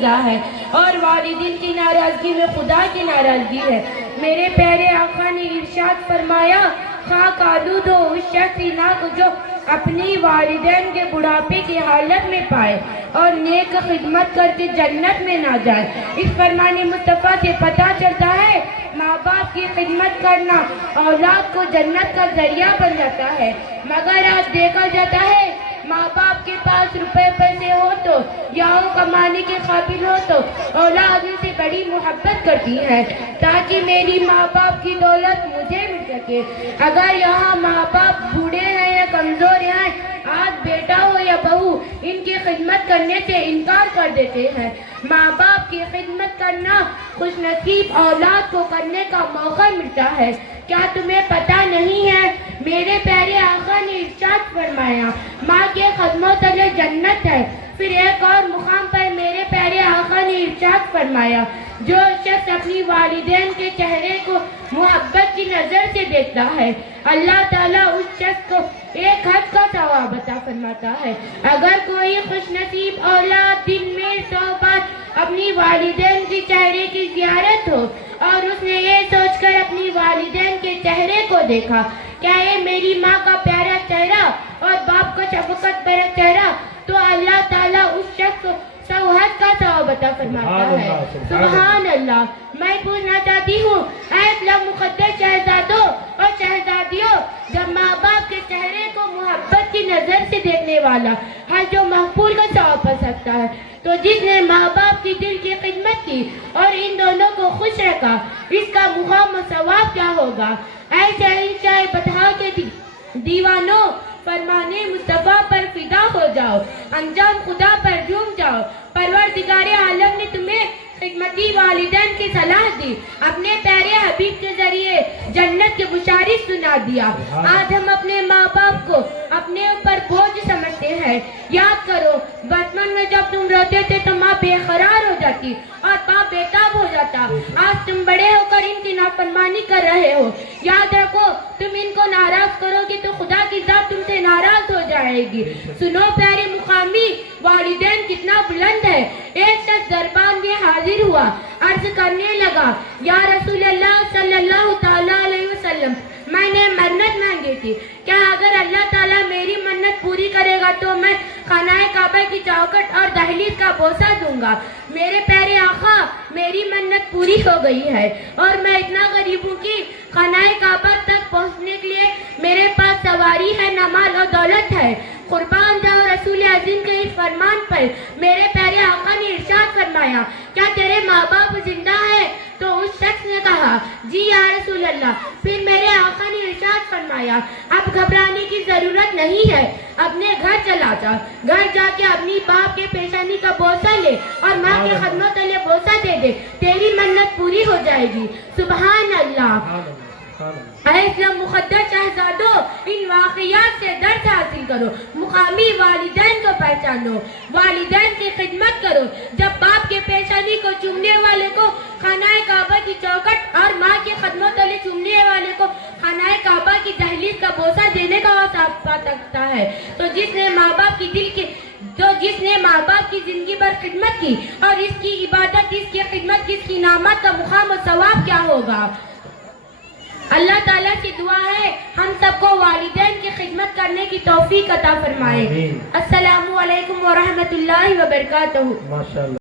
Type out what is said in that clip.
رضا ہے اور والدین کی ناراضگی میں خدا کی ناراضگی ہے۔ میرے پیارے آقا نے ارشاد فرمایا، خاک آلود ہو اس شخص کی ناک جو اپنی والدین کے بڑھاپے کی حالت میں پائے اور نیک خدمت کر کے جنت میں نہ جائے۔ اس فرمان مصطفیٰ سے پتہ چلتا ہے ماں باپ کی خدمت کرنا اولاد کو جنت کا ذریعہ بن جاتا ہے، مگر آج دیکھا جاتا ہے ماں باپ کے پاس روپے پیسے ہو تو یا وہ کمانے کے قابل ہو تو اولاد ان سے بڑی محبت کرتی ہے تاکہ میری ماں باپ کی دولت مجھے مل سکے۔ اگر یہاں ماں باپ بوڑھے ہیں یا کمزور ہیں، آج بیٹا ہو یا بہو ان کی خدمت کرنے سے انکار کر دیتے ہیں۔ ماں باپ کی خدمت کرنا خوش نصیب اولاد کو کرنے کا موقع ملتا ہے۔ کیا تمہیں پتہ نہیں ہے میرے پیارے آقا نے ارشاد فرمایا ماں کے قدموں تلے جنت ہے۔ پھر ایک اور مقام پر میرے پیارے آقا نے ارشاد فرمایا جو شخص اپنی والدین کے چہرے کو محبت کی نظر سے دیکھتا ہے اللہ تعالیٰ اس شخص کو ایک حج کا ثواب عطا فرماتا ہے۔ اگر کوئی خوش نصیب اولاد دن میں 100 بار اپنی والدین کے چہرے کی زیارت ہو اور اس نے یہ سوچ کر اپنی والدین کے چہرے کو دیکھا کیا یہ میری ماں کا پیارا چہرہ اور باپ کا شفقت بھرا چہرہ، تو اللہ تعالیٰ اس شخص کو 100 حج کا ثواب عطا فرماتا ہے۔ سبحان اللہ۔ میں پوچھنا چاہتی ہوں اے اسلام مقدس شہزادوں اور شہزادیوں، جب ماں باپ کے چہرے کو محبت کی نظر سے دیکھنے والا حج و مقبول کا ثواب پا سکتا ہے، تو جس نے ماں باپ کی دل کی خدمت کی اور ان دونوں کو خوش رکھا اس کا مقام و ثواب کیا ہوگا۔ اے شہنشاہ بطحا کے دیوانوں، فرمانے مصطفیٰ پر فدا ہو جاؤ، انجام خدا پر جھوم جاؤ۔ پروردگار عالم نے تمہیں خدمتی والدین کی صلاح دی، اپنے پیارے حبیب کے ذریعے جنت کی بشارت سنا دیا۔ آج ہم اپنے ماں باپ کو اپنے اوپر بوجھ سمجھتے ہیں۔ یاد کرو بچپن میں جب تم روتے تھے تو ماں بے قرار ہو جاتی اور باپ بےتاب ہو جاتا۔ آج تم بڑے ہو کر ان کی نافرمانی کر رہے ہو۔ یاد رکھو تم ان کو ناراض کرو گی تو خدا کی ذات تم سے ناراض ہو جائے گی۔ سنو پیارے مقامی، والدین کتنا بلند ہے۔ ایک شخص دربان میں حاضر ہوا، عرض کرنے لگا یا رسول اللہ صلی اللہ تعالیٰ علیہ وسلم، میں نے منت مانگی تھی، کیا اگر اللہ تعالیٰ میری منت پوری کرے گا تو میں خانہ کعبہ کی چوکھٹ اور دہلیز کا بوسہ دوں گا۔ میرے پیارے آقا میری منت پوری ہو گئی ہے اور میں اتنا غریب ہوں کہ خانہ کعبہ تک پہنچنے کے لیے میرے پاس سواری ہے، نہ مال اور دولت ہے۔ قربان جاؤ رسول عظیم کے اس فرمان پر میرے پیارے آقا نے ارشاد فرمایا کیا تیرے ماں باپ زندہ ہے؟ تو اس شخص نے کہا جی یا رسول اللہ۔ پھر میرے آقا نے ارشاد فرمایا اب گھبرانے کی ضرورت نہیں ہے، اپنے گھر چلا جا، گھر جا کے اپنی باپ کے پیشانی کا بوسہ لے اور ماں کے قدموں تلے بوسہ دے دے، تیری منت پوری ہو جائے گی۔ سبحان اللہ۔ اے اسلام مقدس شہزادوں، ان واقعات سے درس حاصل کرو، مقامی والدین کو پہچانو، والدین کی خدمت کرو۔ جب باپ کے پیشانی کو چومنے والے کو خانہ کعبہ کی چوکھٹ اور ماں کے قدموں تلے چومنے والے کو خانہ کعبہ کی دہلیز کا بوسہ دینے کا ثواب پا سکتا ہے، تو جس نے ماں باپ کی زندگی پر خدمت کی اور اس کی عبادت، اس کی خدمت، اس کی نعمت کا مقام و ثواب کیا ہوگا۔ اللہ تعالیٰ سے دعا ہے ہم سب کو والدین کی خدمت کرنے کی توفیق عطا فرمائے۔ السلام علیکم ورحمۃ اللہ وبرکاتہ۔